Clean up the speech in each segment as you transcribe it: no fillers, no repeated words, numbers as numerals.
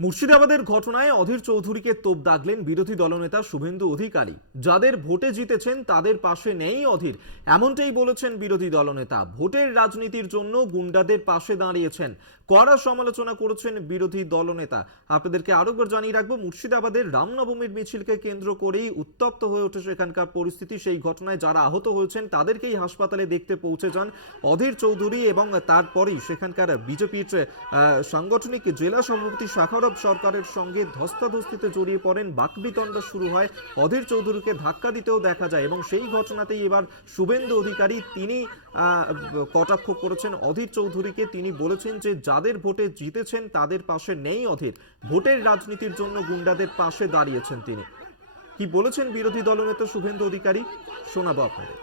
মুর্শিদাবাদের ঘটনায় অধীর চৌধুরীকে তোপ দাগলেন বিরোধী দলনেতা শুভেন্দু অধিকারী। যাদের ভোটে জিতেছেন তাদের পাশে নেই অধীর, এমনটাই বলেছেন বিরোধী দলনেতা। ভোটের রাজনীতির জন্য গুন্ডাদের পাশে দাঁড়িয়েছেন, কড়া সমালোচনা করেছেন বিরোধী দলনেতা। আপনাদেরকে আরেকবার জানিয়ে রাখবো, মুর্শিদাবাদের রামনবমীর মিছিলকে কেন্দ্র করেই উত্তপ্ত হয়ে ওঠে সেখানকার পরিস্থিতি। সেই ঘটনায় যারা আহত হয়েছেন তাদেরকেই হাসপাতালে দেখতে পৌঁছে যান অধীর চৌধুরী, এবং তারপরেই সেখানকার বিজেপির সাংগঠনিক জেলা সভাপতি শাখারব সরকারের সঙ্গে ধস্তাধস্তিতে জড়িয়ে পড়েন। বাকবিতণ্ডা শুরু হয়, অধীর চৌধুরীকে ধাক্কা দিতেও দেখা যায়, এবং সেই ঘটনাতেই এবার শুভেন্দু অধিকারী তিনি কটাক্ষ করেছেন অধীর চৌধুরীকে। তিনি বলেছেন যে যাদের ভোটে জিতেছেন তাদের পাশে নেই অধীর, ভোটের রাজনীতির জন্য গুন্ডাদের পাশে দাঁড়িয়েছেন তিনি। কি বলেছেন বিরোধী দলনেতা শুভেন্দু অধিকারী, শোনাবো আপনাদের।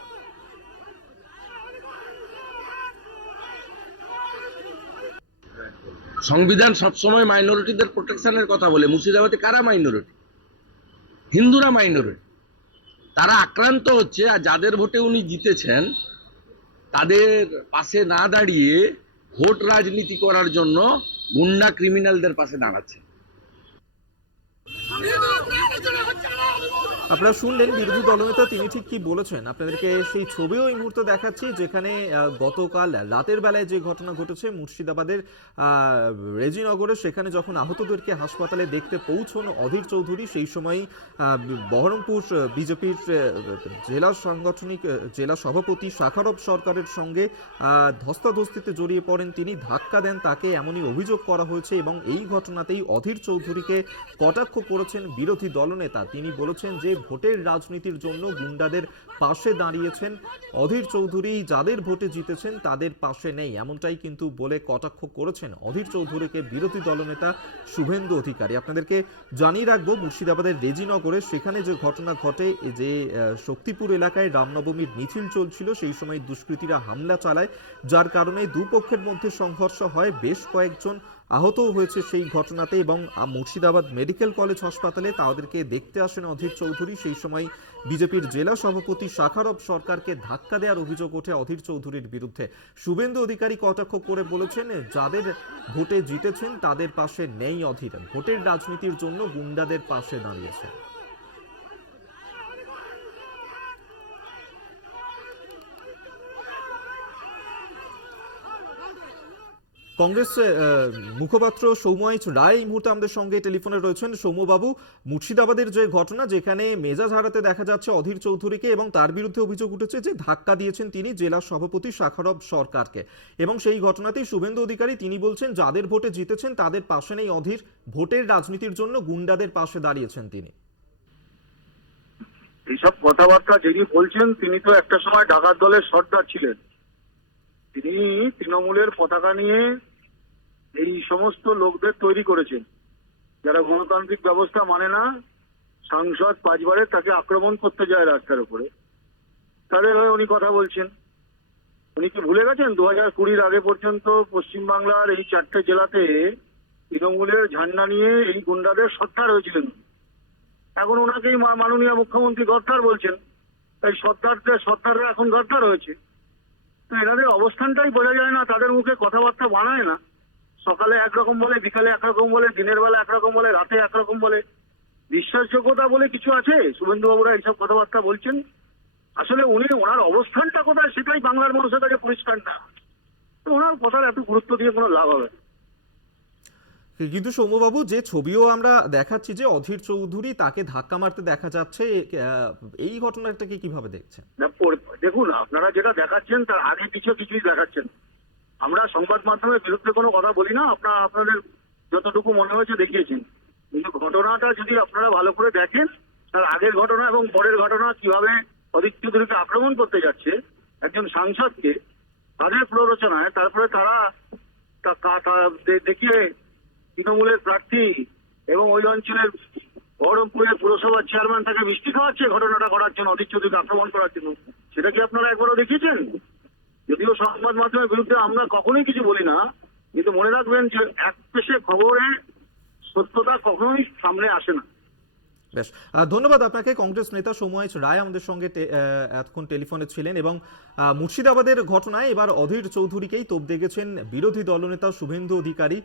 সংবিধান সবসময় মাইনরিটিদের প্রোটেকশনের কথা বলে। মুর্শিদাবাদে কারা মাইনরিটি? হিন্দুরা মাইনরিটি। তারা আক্রান্ত হচ্ছে, আর যাদের ভোটে উনি জিতেছেন তাদের পাশে না দাঁড়িয়ে ভোট রাজনীতি করার জন্য গুন্ডা ক্রিমিনালদের পাশে দাঁড়াচ্ছে। আপনারা শুনলেন বিরোধী দলনেতা তিনি ঠিক কি বলেছেন। আপনাদেরকে সেই ছবিও এই মুহূর্তে দেখাচ্ছি, যেখানে গতকাল রাতের বেলায় যে ঘটনা ঘটেছে মুর্শিদাবাদের রেজিনগরে, সেখানে যখন আহতদেরকে হাসপাতালে দেখতে পৌঁছন অধীর চৌধুরী, সেই সময় বহরমপুর বিজেপির জেলা সাংগঠনিক জেলা সভাপতি শাখারব সরকারের সঙ্গে ধস্তাধস্তিতে জড়িয়ে পড়েন তিনি, ধাক্কা দেন তাকে, এমনই অভিযোগ করা হয়েছে। এবং এই ঘটনাতেই অধীর চৌধুরীকে কটাক্ষ করেছেন বিরোধী দলনেতা। তিনি বলেছেন যে ভোটের রাজনীতির জন্য গুন্ডাদের পাশে দাঁড়িয়েছেন অধীর চৌধুরী, যাদের ভোটে জিতেছেন তাদের পাশে নেই, এমনটাই কিন্তু বলে কটাক্ষ করেছেন অধীর চৌধুরীকে বিরোধী দলনেতা শুভেন্দু অধিকারী। আপনাদেরকে জানিয়ে রাখবো, মুর্শিদাবাদের রেজিনগরে সেখানে যে ঘটনা ঘটে, যে শক্তিপুর এলাকায় রামনবমীর মিছিল চলছিল, সেই সময় দুষ্কৃতীরা হামলা চালায়, যার কারণে দুপক্ষের মধ্যে সংঘর্ষ হয়, বেশ কয়েকজন আহত হয়েছে সেই ঘটনাতে। এবং মুর্শিদাবাদ মেডিকেল কলেজ হাসপাতালে তাদেরকে দেখতে আসেন অধীর চৌধুরী। সেই সময় বিজেপির জেলা সভাপতি শাখারব সরকারকে ধাক্কা দেওয়ার অভিযোগ ওঠে অধীর চৌধুরীর বিরুদ্ধে। শুভেন্দু অধিকারী কটাক্ষ করে বলেছেন যাদের ভোটে জিতেছেন তাদের পাশে নেই অধীর, ভোটের রাজনীতির জন্য গুন্ডাদের পাশে দাঁড়িয়েছে। কংগ্রেস মুখপাত্র সৌম্য রায় এই মুহূর্তে আমাদের সঙ্গে টেলিফোনে রয়েছেন। সৌম্যবাবু, মুর্শিদাবাদের যে ঘটনা, যেখানে মেজাজ হারাতে দেখা যাচ্ছে অধীর চৌধুরীকে, এবং তার বিরুদ্ধে অভিযোগ উঠেছে যে ধাক্কা দিয়েছেন তিনি জেলা সভাপতি শাখারব সরকারকে, এবং সেই ঘটনাতেই শুভেন্দু অধিকারী তিনি বলছেন যাদের ভোটে জিতেছেন তাদের পাশে নেই অধীর, ভোটের রাজনীতির জন্য গুন্ডাদের পাশে দাঁড়িয়েছেন তিনি। এইসব কথাবার্তা যিনি বলছেন তিনি তো একটা সময় ডাকাত দলের সর্দার ছিলেন। তিনি তৃণমূলের পতাকা নিয়ে এই সমস্ত লোকদের তৈরি করেছেন, যারা গণতান্ত্রিক ব্যবস্থা মানে না। সাংসদ 5 বারে তাকে আক্রমণ করতে যায় রাস্তার উপরে, তাদের হয়ে উনি কথা বলছেন। উনি কি ভুলে গেছেন 2020-র আগে পর্যন্ত পশ্চিমবাংলার এই 4টে জেলাতে তৃণমূলের ঝান্ডা নিয়ে এই গুন্ডাদের সর্দার হয়েছিলেন। এখন ওনাকেই মাননীয় মুখ্যমন্ত্রী গদ্দার বলছেন। এই সর্দাররা এখন গদ্দার হয়েছে। তো এনাদের অবস্থানটাই বোঝা যায় না, তাদের মুখে কথাবার্তা বানায় না। সকালে একরকম বলে, বিকালে একরকম বলে, দিনের বেলা একরকম বলে, রাতে একরকম বলে। বিশ্বাসযোগ্যতা বলে কিছু আছে? শুভেন্দু বাবুরা এইসব কথাবার্তা বলছেন, আসলে উনি ওনার অবস্থানটা কোথায় সেটাই বাংলার মানুষের কাছে পরিষ্কার না। তো ওনার কথার এত গুরুত্ব দিয়ে কোনো লাভ হবে না। কিন্তু সৌম্যবাবু, যে ছবিও আমরা দেখাচ্ছি যে অধীর চৌধুরী তাকে ধাক্কা মারতে দেখা যাচ্ছে, এই ঘটনাটাকে কিভাবে দেখছেন? দেখুন, আপনারা যেটা দেখাচ্ছেন তার আগে কিছুই দেখাচ্ছেন। আমরা সংবাদ মাধ্যমের বিরুদ্ধে কোনো কথা বলি না, আপনাদের যতটুকু মনে হয়েছে দেখিয়েছেন। কিন্তু ঘটনাটা যদি আপনারা ভালো করে দেখেন, তার আগের ঘটনা এবং পরের ঘটনা, কিভাবে অধীর চৌধুরীকে আক্রমণ করতে যাচ্ছে একজন সাংসদকে, তাদের প্ররোচনায় তারপরে তারা দেখিয়ে তৃণমূলের প্রার্থী এবং ওই অঞ্চলের বহরমপুরের পুরসভার চেয়ারম্যান তাকে মিষ্টি খাওয়াচ্ছে ঘটনাটা করার জন্য, অধীর চৌধুরীকে আক্রমণ করার জন্য। সেটা কি আপনারা একবারও দেখিয়েছেন? যদিও সংবাদ মাধ্যমের বিরুদ্ধে আমরা কখনোই কিছু বলি না, কিন্তু মনে রাখবেন যে এক পেশে খবরে সত্যতা কখনোই সামনে আসে না। বেশ, ধন্যবাদ আপনাকে। কংগ্রেস নেতা সৌম্য রায় আমাদের সঙ্গে এতক্ষণ টেলিফোনে ছিলেন এবং মুর্শিদাবাদের ঘটনায় এবার অধীর চৌধুরীকেই তোপ দেখেছেন বিরোধী দলনেতা শুভেন্দু অধিকারী।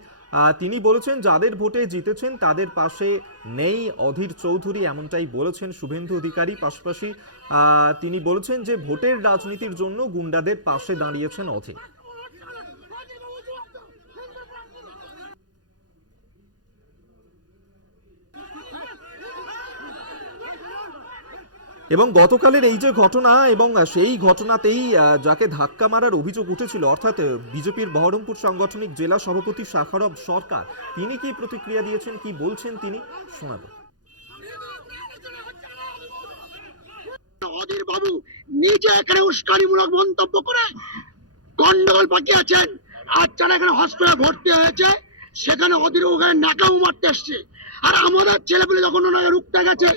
তিনি বলেছেন যাদের ভোটে জিতেছেন তাদের পাশে নেই অধীর চৌধুরী, এমনটাই বলেছেন শুভেন্দু অধিকারী। পাশাপাশি তিনি বলেছেন যে ভোটের রাজনীতির জন্য গুন্ডাদের পাশে দাঁড়িয়েছেন অধীর। এবং গতকালের এই যে ঘটনা এবং সেই ঘটনাতেই যাকে ধাক্কা মারার অভিযোগ উঠেছিল, অর্থাৎ বিজেপির বহরমপুর সাংগঠনিক জেলা সভাপতি শাখারব সরকার, তিনি কি প্রতিক্রিয়া দিয়েছেন, কি বলছেন তিনি, শোনাব। অধীর বাবু নিজে এখানে উস্কানিমূলক মন্তব্য করে গন্ডগোল পাকিয়েছেন, আর যারা এখানে হসপিটালে ভর্তি হয়েছে সেখানে অধীর ওখানে নাকাও মারতে এসছে। আর আমাদের ছেলেপেলে যখন ওনাকে রুখতে গেছে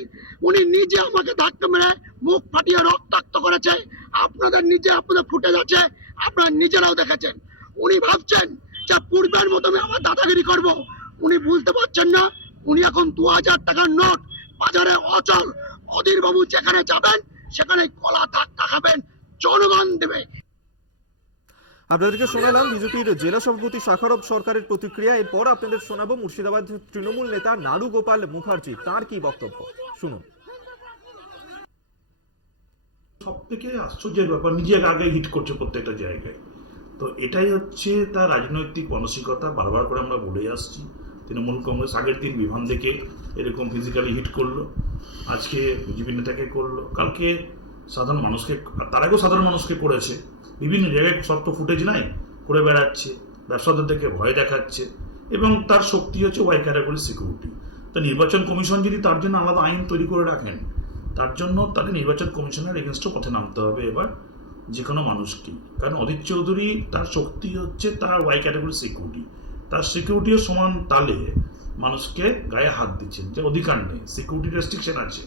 উনি নিজে আমাকে ধাক্কা মেরে মুখ ফাটিয়ে রক্তাক্ত করেছে। আপনাদের ফুটেজ আছে, আপনারা নিজেরাও দেখেছেন। উনি ভাবছেন যে পূর্বের মতো আমি আমার দাদাগিরি করব, উনি বুঝতে পারছেন না উনি এখন 2000 টাকার নোট বাজারে অচল। অধীর বাবু যেখানে যাবেন সেখানে কলা ধাক্কা খাবেন, জনগণ দেবে। আপনাদেরকে শোনালাম বিজেপির জেলা সভাপতি শাখারব সরকারের প্রতিক্রিয়া। এরপর আপনাদের শোনাবো মুর্শিদাবাদ তৃণমূল নেতা নাড়ু গোপাল মুখার্জি, তার কি বক্তব্য, শুনুন। সব থেকে আশ্চর্যের ব্যাপার, নিজে আগে হিট করছে প্রত্যেকটা জায়গায়। তো এটাই হচ্ছে তার রাজনৈতিক মানসিকতা। বারবার করে আমরা বলে আসছি, তৃণমূল কংগ্রেস আগের দিন বিভান থেকে এরকম ফিজিক্যালি হিট করলো, আজকে বিজেপি নেতাকে করলো, কালকে সাধারণ মানুষকে, তার আগেও সাধারণ মানুষকে করেছে। বিভিন্ন জায়গায় সব তো ফুটেজ নাই, করে বেড়াচ্ছে, ব্যবসাদারদেরকে ভয় দেখাচ্ছে, এবং তার শক্তি হচ্ছে ওয়াই ক্যাটাগরি সিকিউরিটি। তা নির্বাচন কমিশন যদি তার জন্য আলাদা আইন তৈরি করে রাখেন, তার জন্য তাদের নির্বাচন কমিশনের এগেনস্টও পথে নামতে হবে এবার যে কোনো মানুষকে। কারণ অধীর চৌধুরী তার শক্তি হচ্ছে তার ওয়াই ক্যাটাগরি সিকিউরিটি, তার সিকিউরিটিও সমান তালে মানুষকে গায়ে হাত দিচ্ছেন, যে অধিকার নেই, সিকিউরিটি রেস্ট্রিকশন আছে।